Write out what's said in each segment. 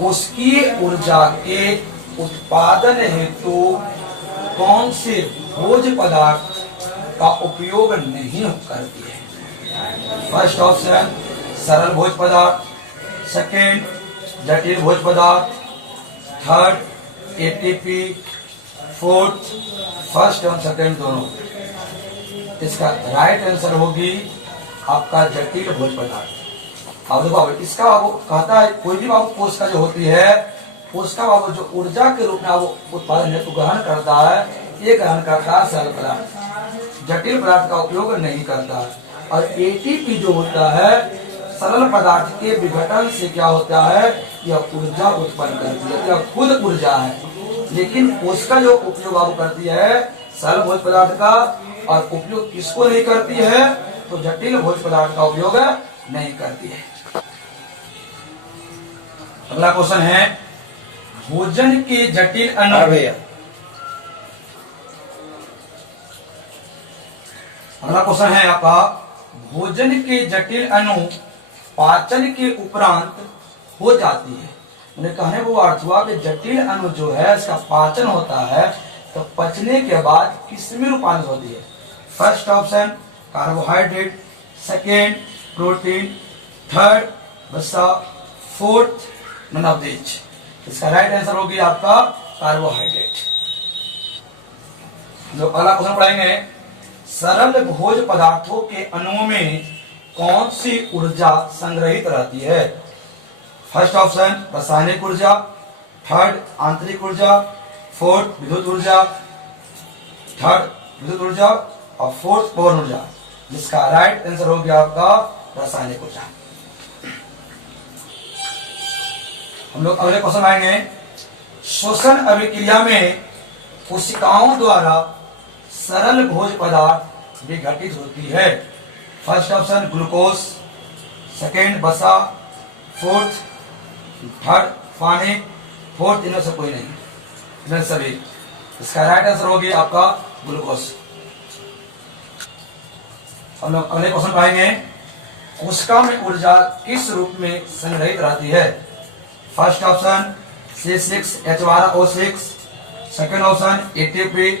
कोशिकीय ऊर्जा के उत्पादन हेतु कौन से भोज्य पदार्थ का उपयोग नहीं करती है? फर्स्ट ऑप्शन सरल भोज्य पदार्थ, सेकेंड जटिल भोज्य पदार्थ, थर्ड एटीपी, फोर्थ फर्स्ट और सेकेंड दोनों। इसका राइट आंसर होगी आपका जटिल भोज्य पदार्थ। अब देखो इसका बाबू कहता है कोई भी बाबू कोशिका जो होती है उसका बाबू जो ऊर्जा के रूप में वो उत्पादन हेतु ग्रहण करता है, ये ग्रहण करता है सरल पदार्थ, जटिल पदार्थ का उपयोग नहीं करता है। और एटीपी जो होता है सरल पदार्थ के विघटन से क्या होता है, यह ऊर्जा उत्पन्न करती है, यह खुद ऊर्जा है। लेकिन कोशिका जो उपयोग बाबू करती है सरल भोज्य पदार्थ का, और उपयोग किसको नहीं करती है, तो जटिल भोज्य पदार्थ का उपयोग नहीं करती है। अगला क्वेश्चन है भोजन के जटिल अणु। अगला क्वेश्चन है आपका भोजन के जटिल अणु पाचन के उपरांत हो जाती है। मैंने कहने वो अर्थ हुआ कि जटिल अणु जो है इसका पाचन होता है तो पचने के बाद किसमें रूपांतरित होती है? First option carbohydrate, second protein, third वसा, फोर्थ नन ऑफ दिस। इसका राइट आंसर होगी आपका कार्बोहाइड्रेट। जो अगला क्वेश्चन पढ़ेंगे सरल भोज्य पदार्थों के अणुओं में कौन सी ऊर्जा संग्रहित रहती है? फर्स्ट ऑप्शन रासायनिक ऊर्जा, थर्ड आंतरिक ऊर्जा, फोर्थ विद्युत ऊर्जा, थर्ड विद्युत ऊर्जा और फोर्थ पवन ऊर्जा। जिसका राइट आंसर हो गया आपका रासायनिक ऊर्जा। हम लोग अगले क्वेश्चन आएंगे श्वसन अभिक्रिया में कोशिकाओं द्वारा सरल भोज्य पदार्थ विघटित होती है। फर्स्ट ऑप्शन ग्लूकोज, सेकेंड वसा, फोर्थ थर्ड पानी, फोर्थ इनमें से कोई नहीं, इनमें सभी। इसका राइट आंसर होगी आपका ग्लूकोज। हम लोग अगले क्वेश्चन पाएंगे कोशिका में ऊर्जा किस रूप में संग्रहित रहती है? First option C6H12O6, second option ATP,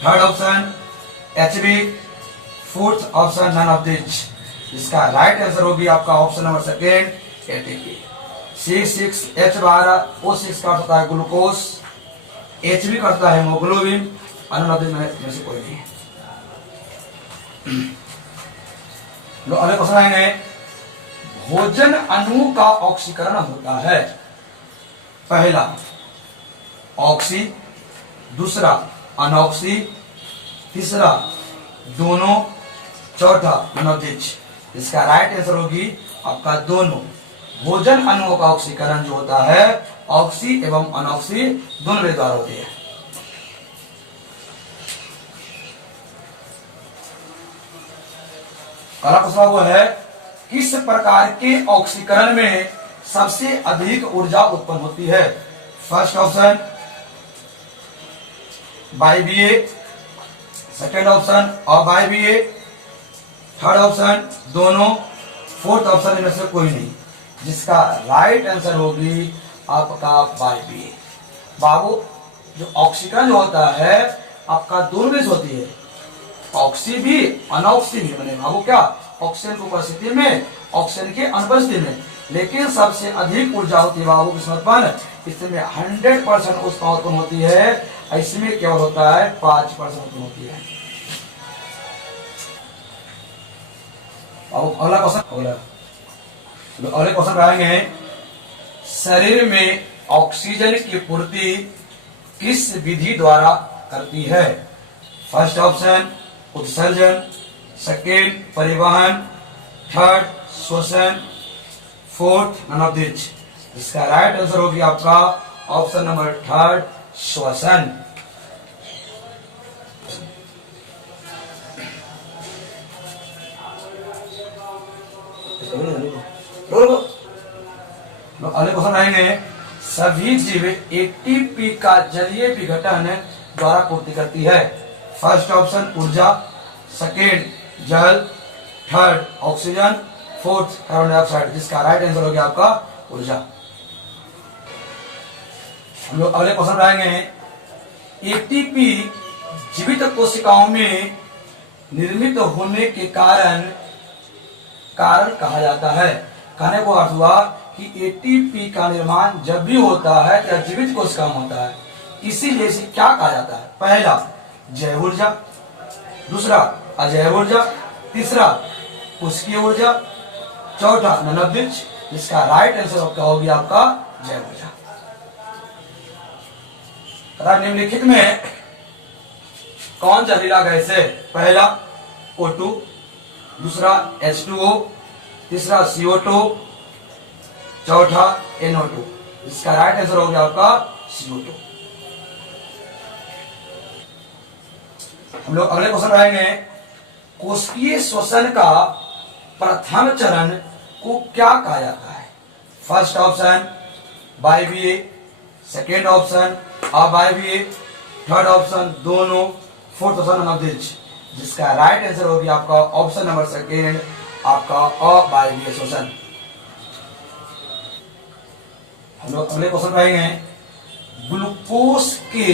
third option HB, fourth option none of this. इसका राइट आंसर होगी आपका option number second ATP। C6H12O6 का होता है ग्लूकोज, HB का होता है हेमोग्लोबिन, नन ऑफ दिस में से कोई नहीं। अगले क्वेश्चन आएंगे भोजन अणु का ऑक्सीकरण होता है। पहला ऑक्सी, दूसरा अनऑक्सी, तीसरा दोनों, चौथा नन ऑफ दिस। इसका राइट आंसर होगी आपका दोनों। भोजन अणुओं का ऑक्सीकरण जो होता है ऑक्सी एवं अनऑक्सी दोनों के द्वारा होती है। अगला प्रश्न वो है किस प्रकार के ऑक्सीकरण में सबसे अधिक ऊर्जा उत्पन्न होती है? फर्स्ट ऑप्शन बाइबीए, सेकेंड ऑप्शन अबाइबीए, थर्ड ऑप्शन दोनों, फोर्थ ऑप्शन इनमें से कोई नहीं। जिसका राइट आंसर होगी आपका बाइबीए। बाबू जो ऑक्सीकरण जो होता है आपका दोनों में होती है, ऑक्सी भी अनऑक्सी भी। मैंने बाबू क्या ऑक्सीजन की उपस्थिति में, ऑक्सीजन के अनुपस्थिति में, लेकिन सबसे अधिक ऊर्जा होती है बाबू किसमें उत्पन्न? इसमें 100% उसका उत्पन्न होती है, इसमें केवल होता है 5% उत्पन्न होती है। अगला क्वेश्चन आएंगे शरीर में ऑक्सीजन की पूर्ति किस विधि द्वारा करती है? फर्स्ट ऑप्शन उत्सर्जन, सेकेंड परिवहन, थर्ड श्वसन, फोर्थ नन ऑफ दिस। इसका राइट आंसर होगी आपका ऑप्शन नंबर थर्ड श्वसन। अगले क्वेश्चन आएंगे सभी जीव एटीपी का जलीय विघटन द्वारा पूर्ति करती है। फर्स्ट ऑप्शन ऊर्जा, सेकेंड जल, third oxygen, fourth carbon dioxide. जिसका राइट आंसर हो गया आपका ऊर्जा। हम लोग अगले क्वेश्चन आएंगे। एटीपी जीवित कोशिकाओं में निर्मित होने के कारण कहा जाता है। कहने को अर्थ हुआ कि एटीपी का निर्माण जब भी होता है तो जीवित कोशिका में होता है, इसीलिए इसे क्या कहा जाता है? पहला जैव ऊर्जा, दूसरा अजैव ऊर्जा, तीसरा कोशिकीय ऊर्जा, चौथा ननोद्विज, जिसका राइट आंसर क्या होगी आपका जैव ऊर्जा। निम्नलिखित में कौन जहरीला गैस है? पहला O2, दूसरा H2O, तीसरा CO2, चौथा NO2, इसका राइट आंसर हो गया आपका CO2। हम लोग अगले क्वेश्चन रहेंगे। कोशिकीय श्वसन का प्रथम चरण को क्या कहा जाता है? फर्स्ट ऑप्शन वायवीय, सेकेंड ऑप्शन अवायवीय, थर्ड ऑप्शन दोनों, फोर्थ ऑप्शन अनवधिज, जिसका राइट आंसर हो गया आपका ऑप्शन नंबर सेकेंड, आपका अवायवीय श्वसन। हम लोग अगले क्वेश्चन रहेंगे। ग्लूकोज के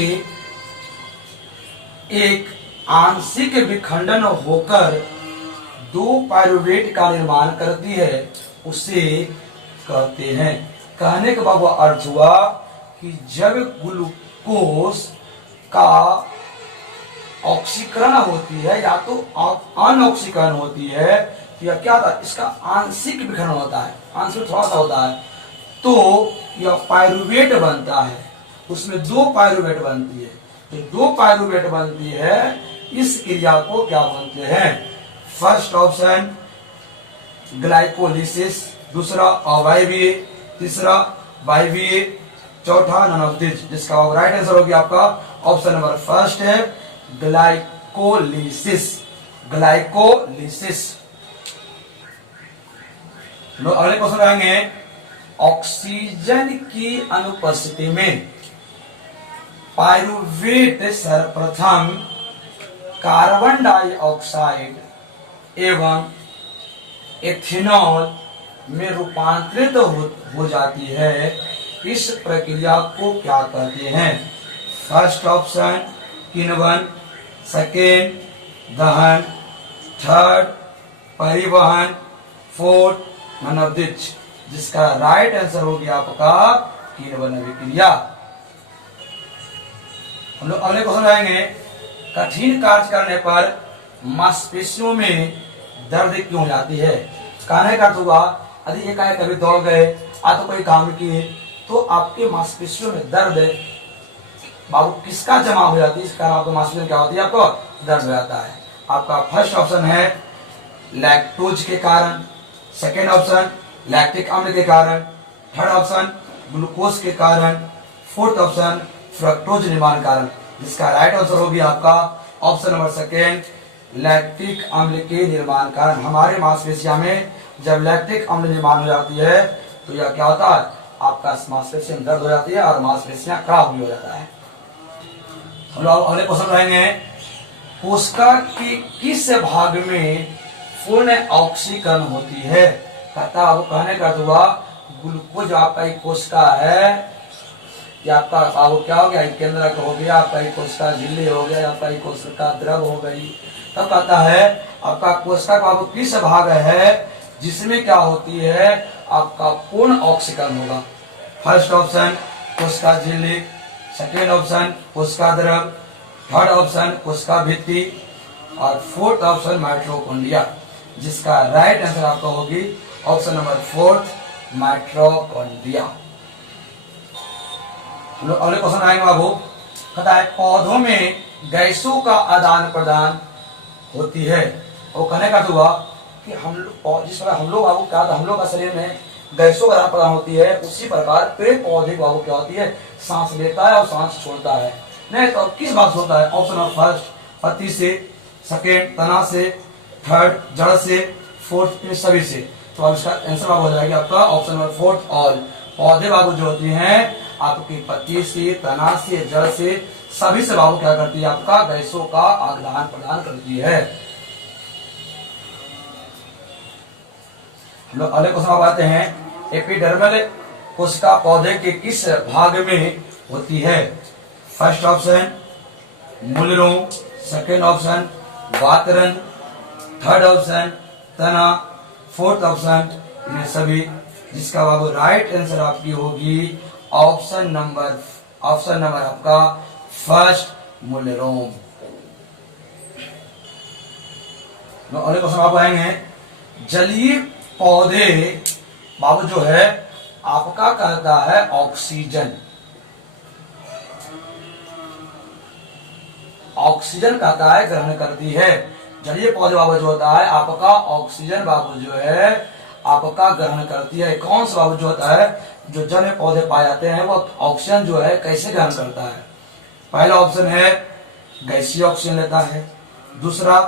एक आंशिक विखंडन होकर 2 पायरुवेट का निर्माण करती है, उसे कहते हैं। कहने का बाबू अर्थ हुआ कि जब ग्लूकोज का ऑक्सीकरण होती है या तो अनऑक्सीकरण होती है, तो यह क्या था? इसका आंशिक विखंडन होता है, आंशिक थोड़ा सा होता है, तो यह पायरुवेट बनता है। उसमें 2 पायरुवेट बनती है, तो 2 पायरुवेट बनती है, इस क्रिया को क्या बोलते हैं? फर्स्ट ऑप्शन ग्लाइकोलिसिस, दूसरा अवायवीय, तीसरा वायवीय, चौथा ननोद्विज, जिसका राइट आंसर हो गया आपका ऑप्शन नंबर फर्स्ट है ग्लाइकोलिसिस। ग्लाइकोलिसिस। लोग अगले क्वेश्चन आएंगे। ऑक्सीजन की अनुपस्थिति में पायरुवेट सर्वप्रथम कार्बन डाइऑक्साइड एवं एथेनॉल में रूपांतरित हो जाती है, इस प्रक्रिया को क्या कहते हैं? फर्स्ट ऑप्शन किण्वन, सेकेंड दहन, थर्ड परिवहन, फोर्थ ननोद्विज, जिसका राइट आंसर हो गया आपका किण्वन अभिक्रिया। हम लोग अगले क्वेश्चन आएंगे। कठिन कार्य करने पर मांसपेशियों में दर्द क्यों हो जाती है? कहने का हुआ यदि एकाएक कभी दौड़ गए या तो कोई काम किए तो आपके मांसपेशियों में दर्द बाबू किसका जमा हो जाती है? इस कारण आपको मांसपेशियों क्या होती है? आपको दर्द हो जाता है। आपका फर्स्ट ऑप्शन है लैक्टोज के कारण, सेकेंड ऑप्शन लैक्टिक अम्ल के कारण, थर्ड ऑप्शन ग्लूकोज के कारण, फोर्थ ऑप्शन फ्रक्टोज निर्माण कारण, जिसका राइट आंसर होगी आपका ऑप्शन नंबर सेकेंड लैक्टिक अम्ल के निर्माण कारण। हमारे मांसपेशियों में जब लैक्टिक अम्ल निर्माण हो जाती है तो यह क्या होता है? आपका मांसपेशियों में दर्द हो जाती है और मांसपेशियां खराब हो जाता है। हम लोग अगले क्वेश्चन रहेंगे। कोशिका के किस भाग में पूर्ण ऑक्सीकरण होती है? कहता अब कहने का हुआ ग्लूकोज आपका एक कोशिका है, या आपका अब क्या हो गया? केंद्रक हो गया, आपका एक कोशिका झिल्ली हो गया, आपका एक कोशिका द्रव हो गई। तब कहता है आपका कोशिका का आपको किस भाग है जिसमें क्या होती है? आपका पूर्ण ऑक्सीकरण होगा। फर्स्ट ऑप्शन कोशिका झिल्ली, सेकेंड ऑप्शन कोशिका द्रव, थर्ड ऑप्शन कोशिका भित्ति और फोर्थ ऑप्शन माइटोकॉन्ड्रिया, जिसका राइट आंसर आपका होगी ऑप्शन नंबर फोर्थ माइटोकॉन्ड्रिया। अगले क्वेश्चन आएंगे बाबू। कहता है पौधों में गैसों का आदान प्रदान होती है। वो कहने का हुआ कि हम लोग जिस प्रकार हम लोग बाबू क्या था, हम लोग का शरीर में गैसों का आदान प्रदान होती है, उसी प्रकार पेड़ पौधे बाबू क्या होती है? सांस लेता है और सांस छोड़ता है। नहीं तो किस बात से होता है? ऑप्शन ऑफ फर्स्ट पत्ती से, सेकेंड तना से, थर्ड जड़ से, फोर्थ इन सभी से। तो अब इसका आंसर बाबू हो जाएगा आपका ऑप्शन नंबर फोर्थ ऑल। पौधे बाबू जो होती हैं आपकी पत्ती से, तना से, जड़ से, सभी से बाबू क्या करती है? आपका गैसों का आदान प्रदान करती है। हम लोग अगले क्वेश्चन आते हैं। एपिडर्मल कोशिका पौधे के किस भाग में होती है। फर्स्ट ऑप्शन मूलरोम, सेकेंड ऑप्शन वातरन, थर्ड ऑप्शन तना, फोर्थ ऑप्शन इन्हें सभी। जिसका बाबू राइट आंसर आपकी होगी ऑप्शन नंबर आपका फर्स्ट मूलरोम। अगले क्वेश्चन आप आएंगे, जलीय पौधे बाबू जो है आपका कहता है ऑक्सीजन कहता है ग्रहण करती है। जलीय पौधे बाबू जो होता है आपका ऑक्सीजन बाबू जो है आपका ग्रहण करती है। कौन सा बाबू जो होता है जो जल में पौधे पाए जाते हैं वो ऑक्सीजन जो है कैसे ग्रहण करता है? पहला ऑप्शन है गैसीय ऑक्सीजन लेता है, दूसरा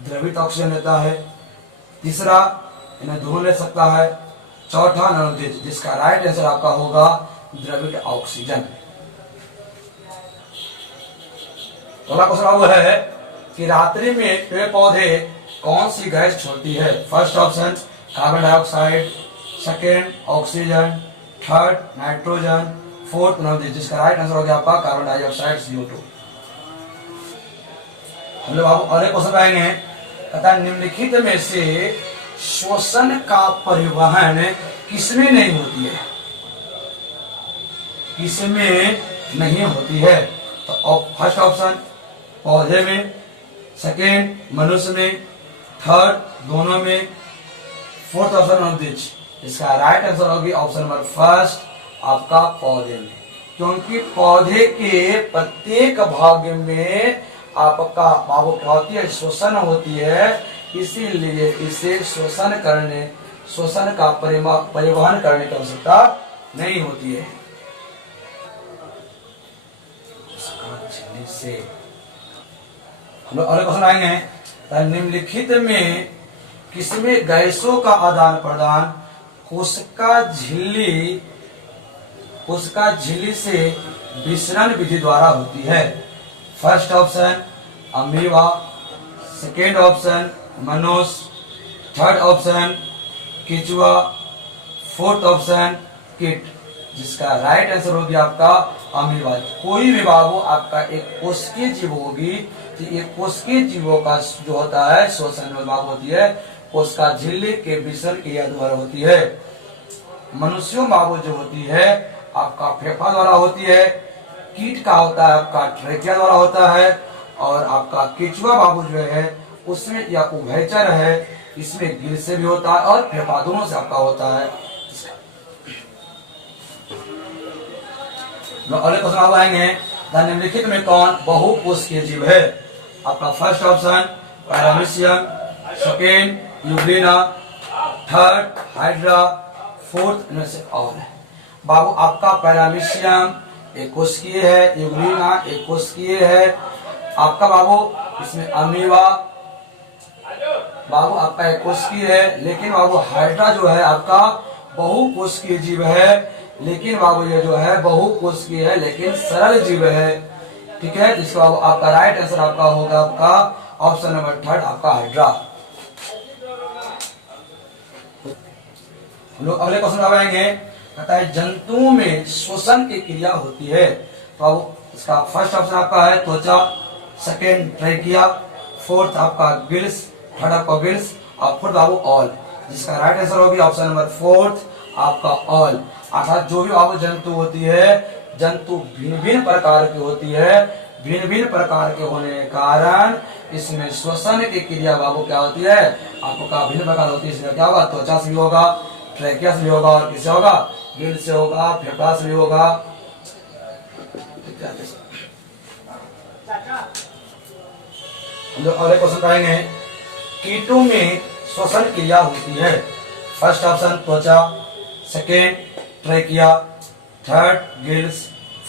द्रवित ऑक्सीजन लेता है, तीसरा इन्हें दोनों ले सकता है, चौथा नॉनद्रवित। जिसका राइट आंसर आपका होगा द्रवित ऑक्सीजन। अगला क्वेश्चन वो है कि रात्रि में पेड़ पौधे कौन सी गैस छोड़ती है? First option carbon dioxide, second oxygen, third nitrogen, fourth नॉनद्रवित। जिसका राइट आंसर हो गया आपका कार्बन डाइऑक्साइड CO2। हम लोग अगले क्वेश्चन आएंगे, कहता निम्नलिखित में से श्वसन का परिवहन किसमें नहीं होती है? किसमें नहीं होती है? तो फर्स्ट ऑप्शन पौधे में, सेकेंड मनुष्य में, थर्ड दोनों में, फोर्थ ऑप्शन नॉनद्रवित। इसका राइट आंसर होगी ऑप्शन नंबर फर्स्ट आपका पौधे में, क्योंकि पौधे के प्रत्येक भाग में आपका बाबू क्या होती है श्वसन होती है, इसीलिए इसे श्वसन का परिवहन करने की आवश्यकता नहीं होती है। से हम लोग अगले क्वेश्चन आएंगे, निम्नलिखित में किसमें गैसों का आदान प्रदान कोशिका झिल्ली से विसरण विधि द्वारा होती है? First option amoeba, second option मनुष्य, थर्ड ऑप्शन केचुआ, फोर्थ ऑप्शन कीट। जिसका राइट आंसर होगी आपका अमीबा। कोई भी बाबू आपका एक कोशिकीय जीव होगी तो ये कोशिकीय जीवों का जो होता है श्वसन बाबू होती है कोशिका झिल्ली के विसरण क्रिया द्वारा होती है। मनुष्यों बाबू जो होती है आपका फेफड़ा द्वारा होती है, कीट का होता है आपका ट्रेकिया द्वारा होता है, और आपका केचुआ बाबू जो है उसमें या उभयचर है, इसमें गिर से भी होता है और फेफड़ा दोनों से आपका होता है। अगले क्वेश्चन आप आएंगे, निम्नलिखित में कौन बहुकोशिकीय जीव है? आपका first option paramecium, second Euglena, third hydra, fourth इनमें से और है। बाबू आपका पैरामीशियम एक कोशिकीय है, यूग्लिना एक कोशिकीय है, आपका बाबू इसमें अमीबा बाबू आपका एक कोशिकीय है, लेकिन बाबू हाइड्रा जो है आपका बहुकोशिकीय जीव है, लेकिन बाबू ये जो है बहुकोशिकीय है लेकिन सरल जीव है। ठीक है, जिसका बाबू आपका राइट आंसर आपका होगा आपका ऑप्शन नंबर थर्ड आपका हाइड्रा। हम लोग अगले क्वेश्चन आएंगे, कहता है जंतुओं में श्वसन की क्रिया होती है। तो अब इसका फर्स्ट ऑप्शन आपका है त्वचा, सेकेंड ट्रेकिया, फोर्थ आपका गिल्स, थर्ड आपका गिल्स और फोर्थ बाबू ऑल। जिसका राइट आंसर होगी ऑप्शन नंबर फोर्थ आपका ऑल। अर्थात जो भी बाबू जंतु होती है, जंतु भिन्न भिन्न प्रकार की होती है, भिन्न भिन्न प्रकार के होने के कारण इसमें श्वसन की क्रिया बाबू क्या होती है आपका भिन्न प्रकार होती है। इसमें क्या होगा त्वचा से भी होगा, ट्रेकिया से भी होगा और किससे होगा गिल से होगा, फेफड़ा से भी होगा। हम लोग अगले क्वेश्चन करेंगे, कीटों में श्वसन क्रिया होती है। फर्स्ट ऑप्शन त्वचा, second trachea, third gills,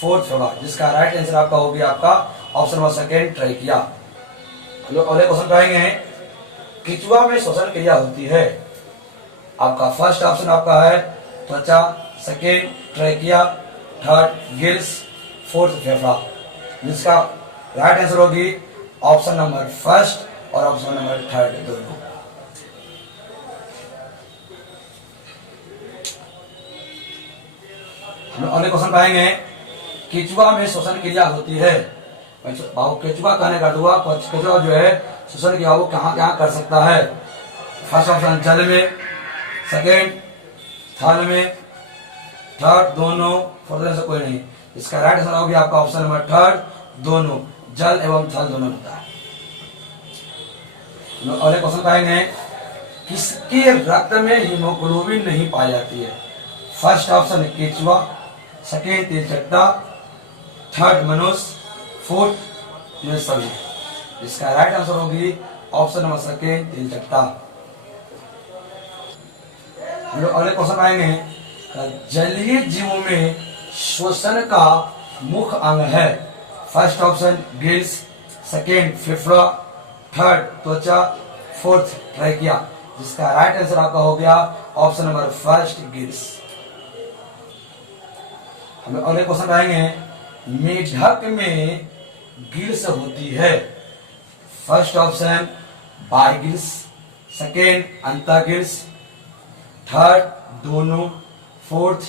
fourth फेफड़ा। जिसका राइट आंसर आपका होगी आपका ऑप्शन नंबर सेकेंड ट्रेकिया। हम लोग अगले क्वेश्चन करेंगे, केचुआ में श्वसन क्रिया होती है। आपका फर्स्ट ऑप्शन आपका है त्वचा, second trachea, third gills, fourth फेफड़ा। जिसका राइट आंसर होगी ऑप्शन नंबर फर्स्ट और ऑप्शन नंबर थर्ड दोनों। अगले क्वेश्चन पाएंगे, केचुआ में श्वसन क्रिया होती है। बाबू केचुआ कहने का दुआ केचुआ जो है श्वसन क्रिया वो कहाँ कहाँ कर सकता है? फर्स्ट ऑप्शन जल में, सेकेंड थल में, थर्ड दोनों, फोर्थ से कोई नहीं। इसका राइट आंसर होगी आपका ऑप्शन नंबर थर्ड, दोनों, जल एवं थल दोनों होता है। अगले क्वेश्चन पाएंगे, किसके रक्त में हीमोग्लोबिन नहीं पाई जाती है? फर्स्ट ऑप्शन केचुआ, सेकेंड तिलचट्टा, थर्ड मनुष्य, फोर्थ में सभी। इसका राइट आंसर होगी ऑप्शन नंबर सेकेंड तिलचट्टा। अगले क्वेश्चन आएंगे, जलीय जीवों में श्वसन का मुख्य अंग है? फर्स्ट ऑप्शन गिल्स, सेकेंड फेफड़ा, थर्ड त्वचा, फोर्थ ट्रैकिया। जिसका राइट आंसर आपका हो गया ऑप्शन नंबर फर्स्ट गिल्स। हम अगले क्वेश्चन आएंगे, मेढक में गिल्स होती है? First option by gills, second अंतर गिल्स, थर्ड दोनों, फोर्थ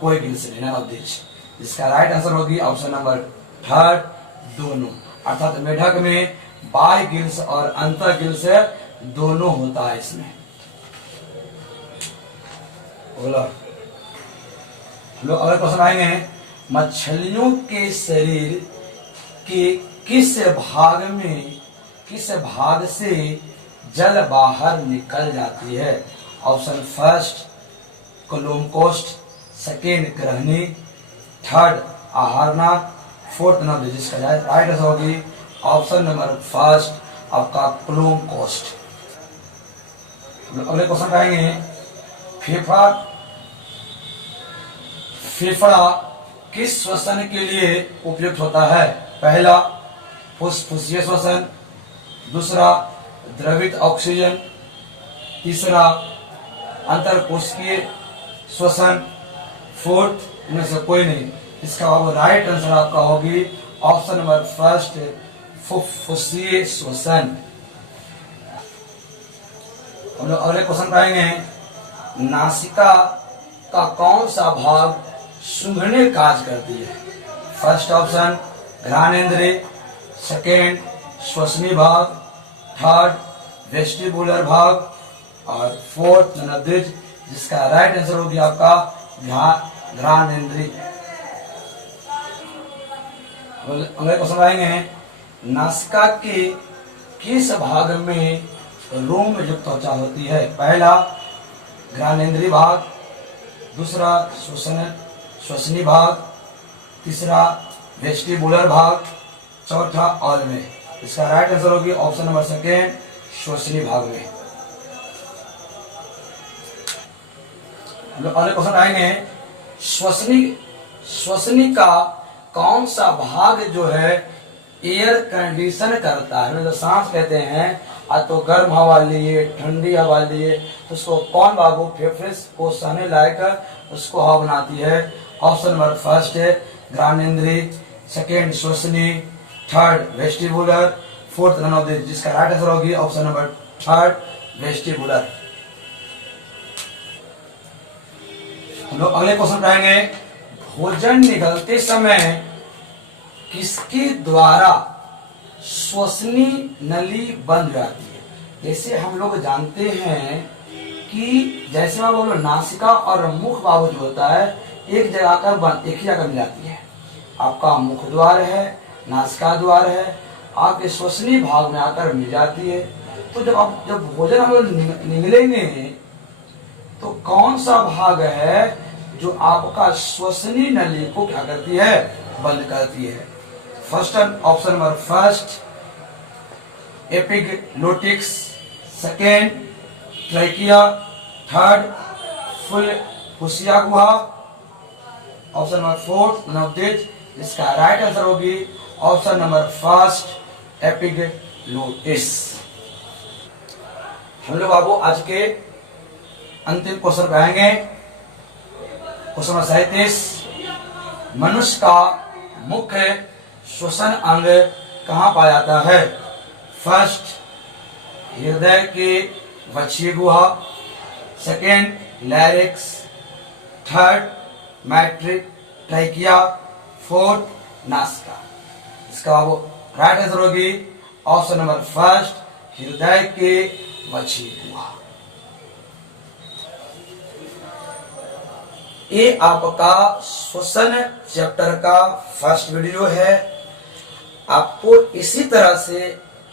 कोई गिल्स नहीं, नन ऑफ दिस। जिसका राइट आंसर होगी ऑप्शन नंबर थर्ड दोनों। अर्थात मेढक में बाई गिल्स और अंतर गिल्स दोनों होता है इसमें। बोला हम लोग अगले क्वेश्चन आएंगे, मछलियों के शरीर के किस भाग से जल बाहर निकल जाती है? ऑप्शन फर्स्ट कोलोमकोस्ट, सेकेंड ग्रहणी, थर्ड आहारनाक, फोर्थ नब्ज। जिसका राइट आंसर होगी ऑप्शन नंबर फर्स्ट आपका कोलोमकोस्ट। अगले क्वेश्चन आएंगे, फेफड़ा किस श्वसन के लिए उपयुक्त होता है? पहला फुसफुसीय श्वसन, दूसरा द्रवित ऑक्सीजन, तीसरा अंतरकोशिकीय श्वसन, फोर्थ इनमें से कोई नहीं। इसका राइट आंसर आपका होगी ऑप्शन नंबर फर्स्ट फुसफुसीय श्वसन। हम लोग अगले क्वेश्चन पाएंगे, नासिका का कौन सा भाग सूंघने कार्य करती है? फर्स्ट ऑप्शन घ्राणेंद्रिय, सेकेंड श्वसनी भाग, थर्ड वेस्टिबुलर भाग और फोर्थ ननद्विज। जिसका राइट आंसर होगी आपका घ्राणेंद्रिय। अगले क्वेश्चन आएंगे, नासिका के किस भाग में रोम युक्त त्वचा होती है? पहला घ्राणेंद्रिय भाग, दूसरा श्वसनी भाग, तीसरा वेस्टिबुलर भाग, चौथा ऑल में। इसका राइट आंसर होगी ऑप्शन नंबर सेकेंड श्वसनी भाग में। अगले क्वेश्चन आएंगे, श्वसनी का कौन सा भाग जो है एयर कंडीशन करता है? मतलब सांस लेते हैं तो गर्म हवा लिए, ठंडी हवा लिए, तो उसको कौन भाग फेफड़े को सहने लायक उसको हवा बनाती है? ऑप्शन नंबर फर्स्ट है घ्राणेंद्रिय, सेकेंड श्वसनी, third vestibular, fourth none of this. जिसका राइट आंसर होगी ऑप्शन नंबर थर्ड वेस्टिबुलर। हम लोग अगले क्वेश्चन पढ़ेंगे, भोजन निगलते समय किसके द्वारा श्वसनी नली बंद जाती है? जैसे हम लोग जानते हैं कि जैसे मैं बोलो नासिका और मुख बाहु जो होता है एक जगह आकर बंद, एक ही जगह मिल जाती है। आपका मुख द्वार है, नासिका द्वार है, आपके श्वसनी भाग में आकर मिल जाती है। तो जब भोजन हम लोग निगलेंगे तो कौन सा भाग है जो आपका श्वसनी नली को क्या करती है? बंद करती है। First option number first epiglottis, second trachea, third फुसिया गुहा, ऑप्शन नंबर फोर्थ नवदिज। इसका राइट आंसर होगी ऑप्शन नंबर फर्स्ट एपिग्लोटिस। हम लोग बाबू आज के अंतिम क्वेश्चन पे आएंगे। क्वेश्चन नंबर 37, मनुष्य का मुख्य श्वसन अंग कहाँ पाया जाता है? फर्स्ट हृदय के वक्षीय गुहा, सेकेंड लैरिक्स, थर्ड मैट्रिक ट्रैकिया, फोर्थ नासिका। इसका वो राइट आंसर होगी ऑप्शन नंबर फर्स्ट, हृदय के वची गुहा। ये आपका श्वसन चैप्टर का फर्स्ट वीडियो है। आपको इसी तरह से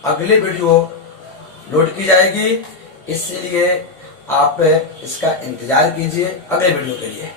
अगले वीडियो लोड की जाएगी, इसलिए आप इसका इंतजार कीजिए अगले वीडियो के लिए।